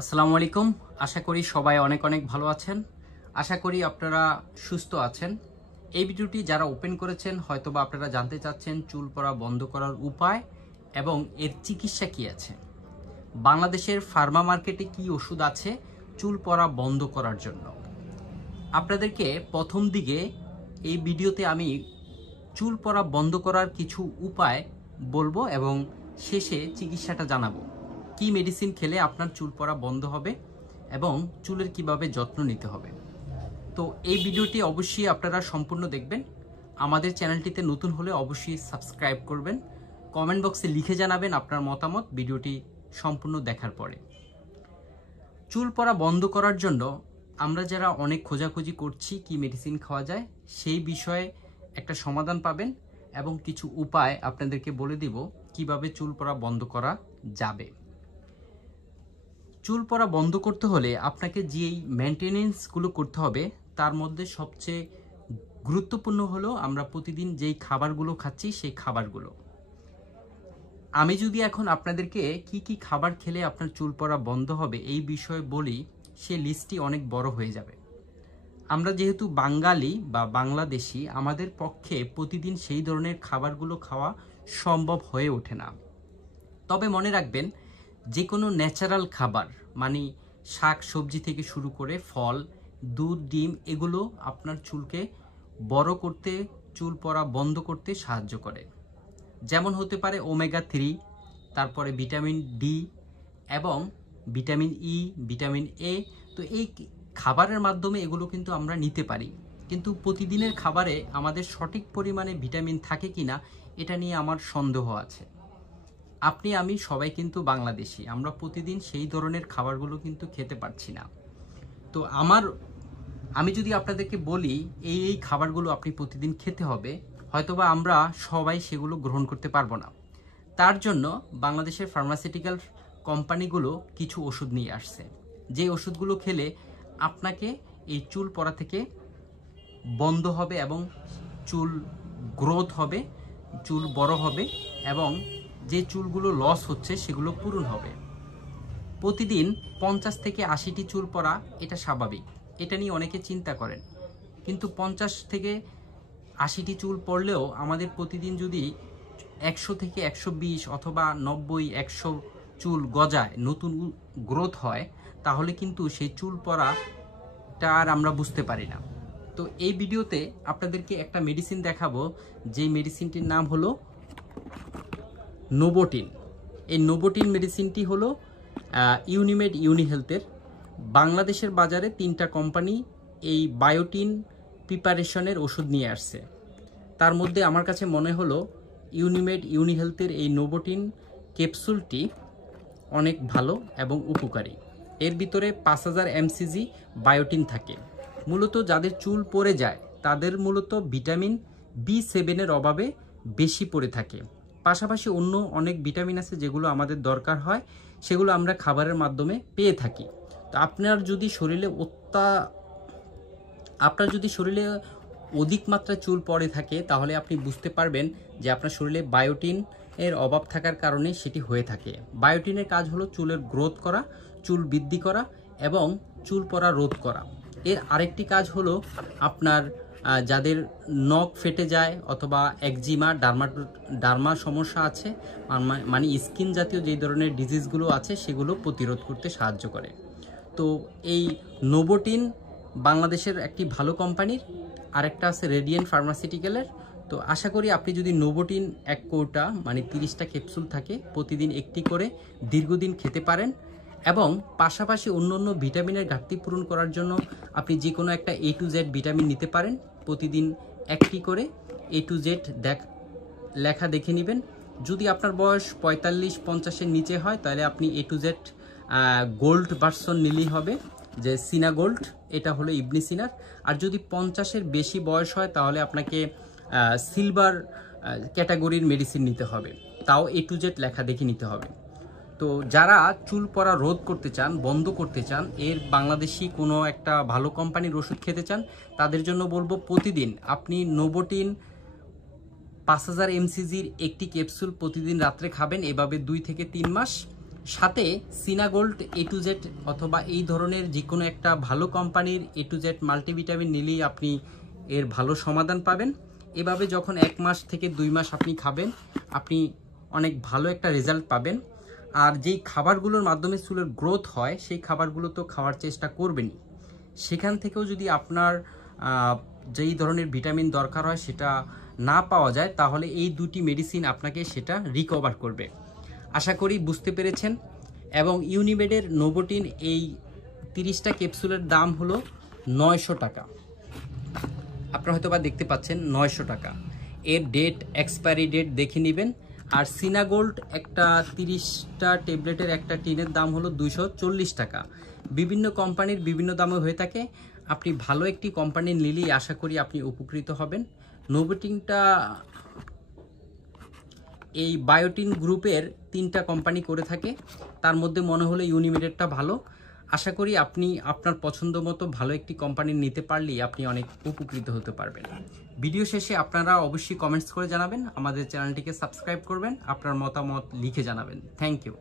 আসসালামু আলাইকুম। আশা করি সবাই অনেক অনেক ভালো আছেন। আশা করি আপনারা সুস্থ আছেন। এই ভিডিওটি যারা ওপেন করেছেন হয়তোবা আপনারা জানতে চাচ্ছেন চুল পড়া বন্ধ করার উপায় এবং এর চিকিৎসা কি আছে। বাংলাদেশের ফার্মা মার্কেটে কি ওষুধ আছে চুল পড়া বন্ধ করার জন্য। আপনাদেরকে প্রথম দিকে এই ভিডিওতে আমি চুল পড়া বন্ধ করার কিছু উপায় বলবো এবং শেষে চিকিৎসাটা জানাবো। কি মেডিসিন খেলে আপনার চুল পড়া বন্ধ হবে এবং চুলের কিভাবে যত্ন নিতে হবে। তো এই ভিডিওটি অবশ্যই আপনারা সম্পূর্ণ দেখবেন। আমাদের চ্যানেলটিতে নতুন হলে অবশ্যই সাবস্ক্রাইব করবেন। কমেন্ট বক্সে লিখে জানাবেন আপনার মতামত ভিডিওটি সম্পূর্ণ দেখার পরে। চুল পড়া বন্ধ করার জন্য আমরা যারা অনেক খোঁজাখুঁজি করছি কি মেডিসিন খাওয়া যায় সেই বিষয়ে একটা সমাধান পাবেন এবং কিছু উপায় আপনাদেরকে বলে দিব কিভাবে চুল পড়া বন্ধ করা যাবে। চুল পড়া বন্ধ করতে হলে আপনাকে যেই মেনটেনেন্সগুলো করতে হবে তার মধ্যে সবচেয়ে গুরুত্বপূর্ণ হলো আমরা প্রতিদিন যেই খাবারগুলো খাচ্ছি সেই খাবারগুলো। আমি যদি এখন আপনাদেরকে কি কি খাবার খেলে আপনার চুল পড়া বন্ধ হবে এই বিষয়ে বলি, সে লিস্টটি অনেক বড় হয়ে যাবে। আমরা যেহেতু বাঙালি বা বাংলাদেশি, আমাদের পক্ষে প্রতিদিন সেই ধরনের খাবারগুলো খাওয়া সম্ভব হয়ে ওঠে না। তবে মনে রাখবেন, যে কোনো ন্যাচারাল খাবার মানে শাক সবজি থেকে শুরু করে ফল, দুধ, ডিম এগুলো আপনার চুলকে বড় করতে, চুল পড়া বন্ধ করতে সাহায্য করে। যেমন হতে পারে ওমেগা 3, তারপরে ভিটামিন ডি এবং ভিটামিন ই, ভিটামিন এ। তো এই খাবারের মাধ্যমে এগুলো কিন্তু আমরা নিতে পারি, কিন্তু প্রতিদিনের খাবারে আমাদের সঠিক পরিমাণে ভিটামিন থাকে কিনা এটা নিয়ে আমার সন্দেহ আছে। আপনি আমি সবাই কিন্তু বাংলাদেশি, আমরা প্রতিদিন সেই ধরনের খাবারগুলো কিন্তু খেতে পারছি না। তো আমি যদি আপনাদেরকে বলি এই খাবারগুলো আপনি প্রতিদিন খেতে হবে, হয়তোবা আমরা সবাই সেগুলো গ্রহণ করতে পারবো না। তার জন্য বাংলাদেশের ফার্মাসিউটিক্যাল কোম্পানিগুলো কিছু ওষুধ নিয়ে আসছে, যে ওষুধগুলো খেলে আপনাকে এই চুল পড়া থেকে বন্ধ হবে এবং চুল গ্রোথ হবে, চুল বড় হবে এবং যে চুলগুলো লস হচ্ছে সেগুলো পূরণ হবে। প্রতিদিন 50 থেকে 80টি চুল পড়া এটা স্বাভাবিক, এটা নিয়ে অনেকে চিন্তা করেন। কিন্তু 50 থেকে 80টি চুল পড়লেও আমাদের প্রতিদিন যদি 100 থেকে 120 অথবা 90-100 চুল গজায়, নতুন গ্রোথ হয়, তাহলে কিন্তু সেই চুল পড়াটা আর আমরা বুঝতে পারি না। তো এই ভিডিওতে আপনাদেরকে একটা মেডিসিন দেখাবো, যেই মেডিসিনটির নাম হলো নোভোটিন। এই নোভোটিন মেডিসিনটি হলো ইউনিমেড ইউনিহেলথের। বাংলাদেশের বাজারে 3টা কোম্পানি এই বায়োটিন প্রিপারেশনের ওষুধ নিয়ে আসছে। তার মধ্যে আমার কাছে মনে হলো ইউনিমেড ইউনিহেলথের এই নোভোটিন ক্যাপসুলটি অনেক ভালো এবং উপকারী। এর ভিতরে 5000 mcg বায়োটিন থাকে। মূলত যাদের চুল পড়ে যায় তাদের মূলত ভিটামিন B7 অভাবে বেশি পড়ে থাকে। পাশাপাশি অন্য অনেক ভিটামিন আছে যেগুলো আমাদের দরকার হয়, সেগুলো আমরা খাবারের মাধ্যমে পেয়ে থাকি। তো আপনার যদি শরীরে অধিক মাত্রা চুল পড়ে থাকে তাহলে আপনি বুঝতে পারবেন যে আপনার শরীরে বায়োটিন এর অভাব থাকার কারণে সেটি হয়ে থাকে। বায়োটিনের কাজ হলো চুলের গ্রোথ করা, চুল বৃদ্ধি করা এবং চুল পড়া রোধ করা। এর আরেকটি কাজ হলো আপনার যাদের নখ ফেটে যায় অথবা একজিমা, ডার্মা সমস্যা আছে, মানে স্কিন জাতীয় যে ধরনের ডিজিজগুলো আছে সেগুলো প্রতিরোধ করতে সাহায্য করে। তো এই নোভোটিন বাংলাদেশের একটি ভালো কোম্পানির, আরেকটা আছে রেডিয়েন্ট ফার্মাসিউটিক্যালের। তো আশা করি আপনি যদি নোভোটিন 1 কৌটা মানে 30টা ক্যাপসুল থাকে, প্রতিদিন একটি করে দীর্ঘদিন খেতে পারেন এবং পাশাপাশি অন্য ভিটামিনের ঘাটতি পূরণ করার জন্য আপনি যে কোনো একটা A to Z ভিটামিন নিতে পারেন। প্রতিদিন একটি করে A to Z লেখা দেখে নেবেন। যদি আপনার বয়স 45-50-এর নিচে হয় তাহলে আপনি A to Z gold version নিলেই হবে, যে সিনা গোল্ড, এটা হলো ইবনে সিনার। আর যদি 50-এর বেশি বয়স হয় তাহলে আপনাকে সিলভার ক্যাটাগরির মেডিসিন নিতে হবে, তাও A to Z লেখা দেখে নিতে হবে। তো যারা চুল পড়া রোধ করতে চান, বন্ধ করতে চান, এর বাংলাদেশি কোনো একটা ভালো কোম্পানির ওষুধ খেতে চান, তাদের জন্য বলবো প্রতিদিন আপনি নোভোটিন 5000 mcgর একটি ক্যাপসুল প্রতিদিন রাত্রে খাবেন, এভাবে 2 থেকে 3 মাস। সাথে সিনাগোল্ড A to Z অথবা এই ধরনের যে কোনো একটা ভালো কোম্পানির A to Z মাল্টিভিটামিন নিলেই আপনি এর ভালো সমাধান পাবেন। এভাবে যখন 1 মাস থেকে 2 মাস আপনি খাবেন, আপনি অনেক ভালো একটা রেজাল্ট পাবেন। আর যেই খাবারগুলোর মাধ্যমে চুলের গ্রোথ হয় সেই খাবারগুলো তো খাওয়ার চেষ্টা করবেনই। সেখান থেকেও যদি আপনার যেই ধরনের ভিটামিন দরকার হয় সেটা না পাওয়া যায়, তাহলে এই দুটি মেডিসিন আপনাকে সেটা রিকভার করবে। আশা করি বুঝতে পেরেছেন। এবং ইউনিমেডের নোভোটিন এই 30টা ক্যাপসুলের দাম হলো 900 টাকা। আপনারা হয়তো বা দেখতে পাচ্ছেন 900 টাকা। এর ডেট, এক্সপায়ারি ডেট দেখে নেবেন। আর সিনাগোল্ড একটা 30টা ট্যাবলেটের একটা টিনের দাম হলো 240 টাকা। বিভিন্ন কোম্পানির বিভিন্ন দামে হয়ে থাকে। আপনি ভালো একটি কোম্পানির নিলেই আশা করি আপনি উপকৃত হবেন। নোভোটিনটা এই বায়োটিন গ্রুপের 3টা কোম্পানি করে থাকে, তার মধ্যে মনে হলো ইউনিমেডেরটা ভালো। আশা করি আপনি আপনার পছন্দ মতো ভালো একটি কোম্পানির নিতে পারলেই আপনি অনেক উপকৃত হতে পারবেন। ভিডিও শেষে আপনারা অবশ্যই কমেন্টস করে জানাবেন, আমাদের চ্যানেলটিকে সাবস্ক্রাইব করবেন, আপনার মতামত লিখে জানাবেন। Thank you.